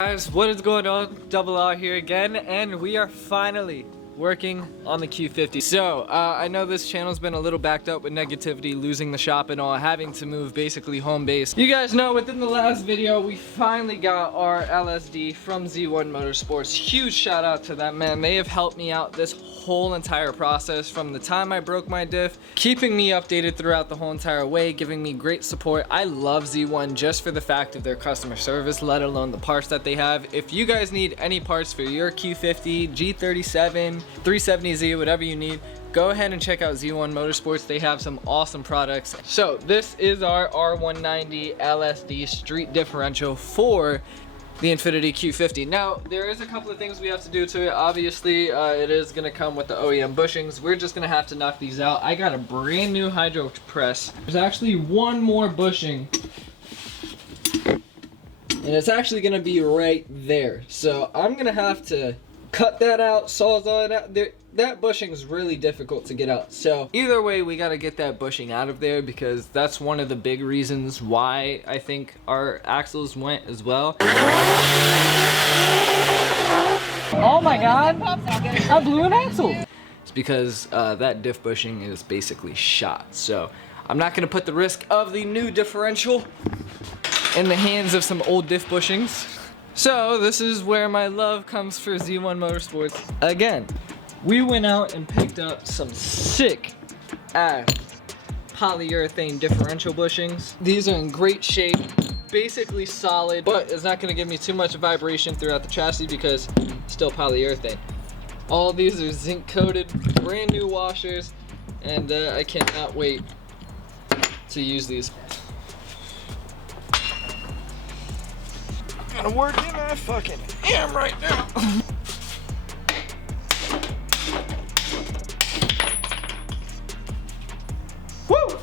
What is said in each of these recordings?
Guys, what is going on? Double R here again, and we are finally working on the Q50. So, I know this channel's been a little backed up with negativity, losing the shop and all, having to move basically home base. You guys know within the last video, we finally got our LSD from Z1 Motorsports. Huge shout out to them, man. They have helped me out this whole entire process from the time I broke my diff, keeping me updated throughout the whole entire way, giving me great support. I love Z1 just for the fact of their customer service, let alone the parts that they have. If you guys need any parts for your Q50, G37, 370Z, whatever you need, go ahead and check out Z1 Motorsports. They have some awesome products. So this is our R190 LSD street differential for the Infiniti Q50. Now, there is a couple of things we have to do to it. Obviously, it is gonna come with the OEM bushings. We're just gonna have to knock these out. I got a brand new hydro press. There's actually one more bushing, and it's actually gonna be right there. So I'm gonna have to cut that out, sawzall it out. That bushing is really difficult to get out. So either way, we got to get that bushing out of there, because that's one of the big reasons why I think our axles went as well. Oh my god, I blew an axle. It's because that diff bushing is basically shot. So I'm not going to put the risk of the new differential in the hands of some old diff bushings. So this is where my love comes for Z1 Motorsports. Again, we went out and picked up some sick ass polyurethane differential bushings. These are in great shape, basically solid, but it's not gonna give me too much vibration throughout the chassis because it's still polyurethane. All these are zinc coated, brand new washers, and I cannot wait to use these. I'm gonna work in I fucking am right now. Woo!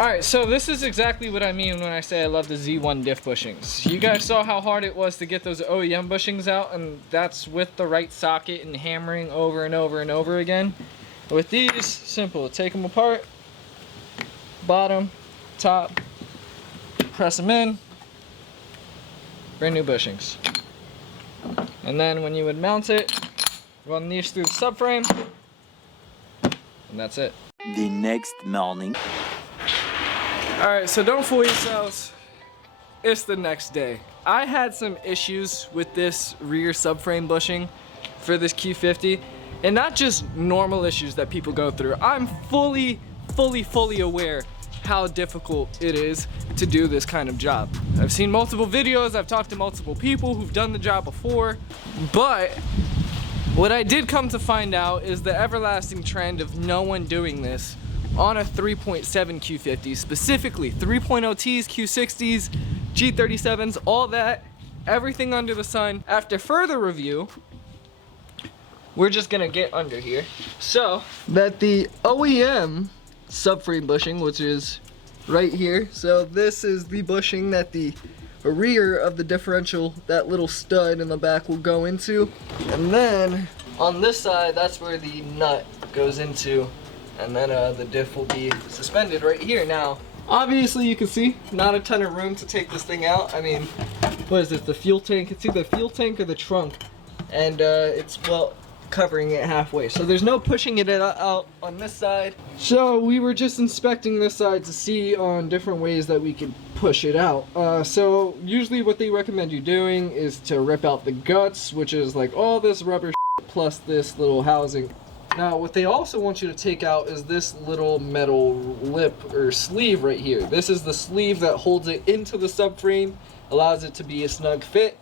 Alright, so this is exactly what I mean when I say I love the Z1 diff bushings. You guys saw how hard it was to get those OEM bushings out, and that's with the right socket and hammering over and over and over again. With these, simple. Take them apart, bottom, top, press them in. Brand new bushings. And then when you would mount it, run these through the subframe, and that's it. The next morning. Alright, so don't fool yourselves. It's the next day. I had some issues with this rear subframe bushing for this Q50, and not just normal issues that people go through. I'm fully aware how difficult it is to do this kind of job. I've seen multiple videos, I've talked to multiple people who've done the job before, but what I did come to find out is the everlasting trend of no one doing this on a 3.7 Q50, specifically 3.0Ts, Q60s, G37s, all that, everything under the sun. After further review, we're just gonna get under here. So that the OEM subframe bushing, which is right here. So this is the bushing that the rear of the differential, that little stud in the back, will go into. And then on this side, that's where the nut goes into. And then the diff will be suspended right here. Now, obviously you can see not a ton of room to take this thing out. I mean, what is this, the fuel tank? It's either the fuel tank or the trunk. And it's, well, covering it halfway, so there's no pushing it out on this side. So we were just inspecting this side to see on different ways that we could push it out. So usually what they recommend you doing is to rip out the guts, which is like all this rubber plus this little housing. Now what they also want you to take out is this little metal lip or sleeve right here. This is the sleeve that holds it into the subframe, allows it to be a snug fit,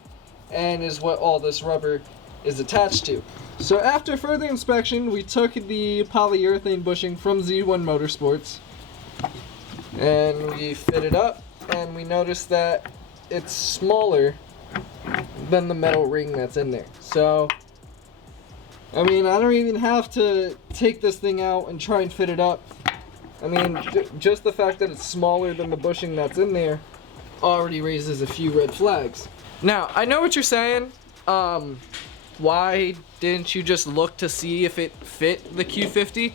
and is what all this rubber is attached to. So after further inspection, we took the polyurethane bushing from Z1 Motorsports and we fit it up, and we noticed that it's smaller than the metal ring that's in there. So, I mean, I don't even have to take this thing out and try and fit it up. I mean, just the fact that it's smaller than the bushing that's in there already raises a few red flags. Now, I know what you're saying. Why didn't you just look to see if it fit the Q50?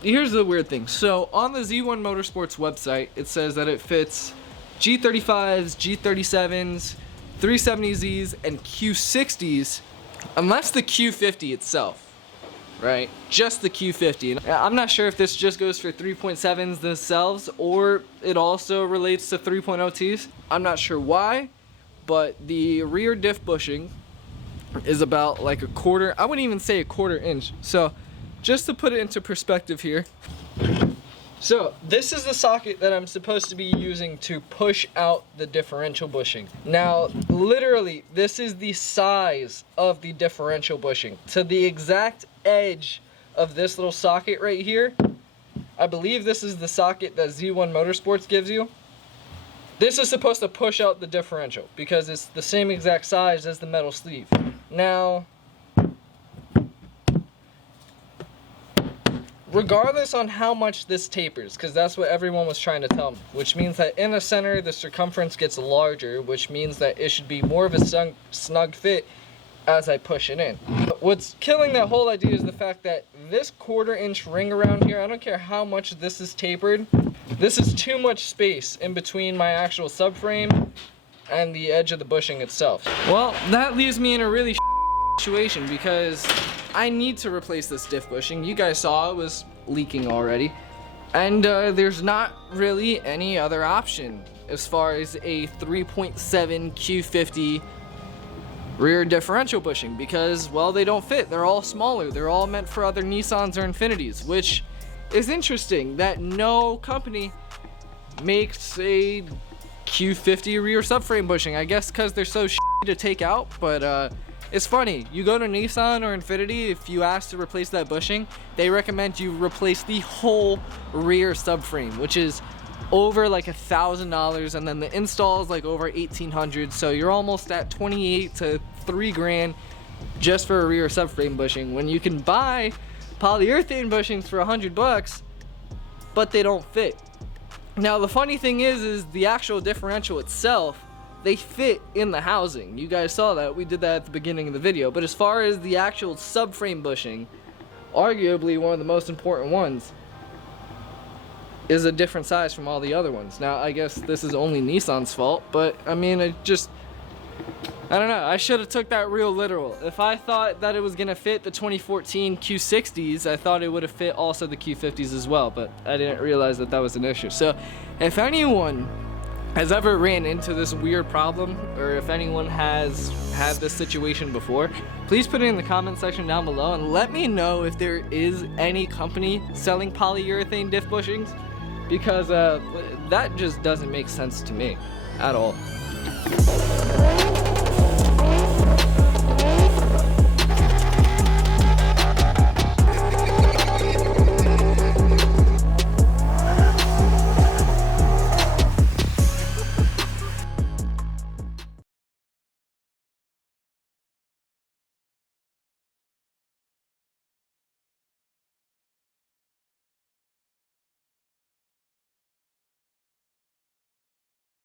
Here's the weird thing. So on the Z1 Motorsports website, it says that it fits G35s, G37s, 370Zs and Q60s, unless the Q50 itself, right? Just the Q50. I'm not sure if this just goes for 3.7s themselves or it also relates to 3.0Ts. I'm not sure why, but the rear diff bushing is about like a quarter, I wouldn't even say a quarter inch. So just to put it into perspective here. So this is the socket that I'm supposed to be using to push out the differential bushing. Now, literally, this is the size of the differential bushing. To the exact edge of this little socket right here, I believe this is the socket that Z1 Motorsports gives you. This is supposed to push out the differential because it's the same exact size as the metal sleeve. Now, regardless on how much this tapers, because that's what everyone was trying to tell me, which means that in the center the circumference gets larger, which means that it should be more of a snug fit as I push it in. But what's killing that whole idea is the fact that this quarter-inch ring around here, I don't care how much this is tapered, this is too much space in between my actual subframe and the edge of the bushing itself. Well, that leaves me in a really situation because I need to replace this diff bushing. You guys saw it was leaking already. And there's not really any other option as far as a 3.7 Q50 rear differential bushing because, well, they don't fit. They're all smaller. They're all meant for other Nissans or Infinitis, which is interesting that no company makes a Q50 rear subframe bushing. I guess because they're so to take out, but it's funny. You go to Nissan or Infiniti, if you ask to replace that bushing, they recommend you replace the whole rear subframe, which is over like $1,000, and then the install is like over $1,800. So you're almost at $28 to $3 grand just for a rear subframe bushing when you can buy polyurethane bushings for $100, but they don't fit. Now the funny thing is the actual differential itself, they fit in the housing. You guys saw that. We did that at the beginning of the video. But as far as the actual subframe bushing, arguably one of the most important ones, is a different size from all the other ones. Now, I guess this is only Nissan's fault, but I mean, I don't know. I should have took that real literal. If I thought that it was gonna fit the 2014 Q60s, I thought it would have fit also the Q50s as well, but I didn't realize that that was an issue. So, if anyone has ever ran into this weird problem, or if anyone has had this situation before, please put it in the comment section down below and let me know if there is any company selling polyurethane diff bushings, because that just doesn't make sense to me at all.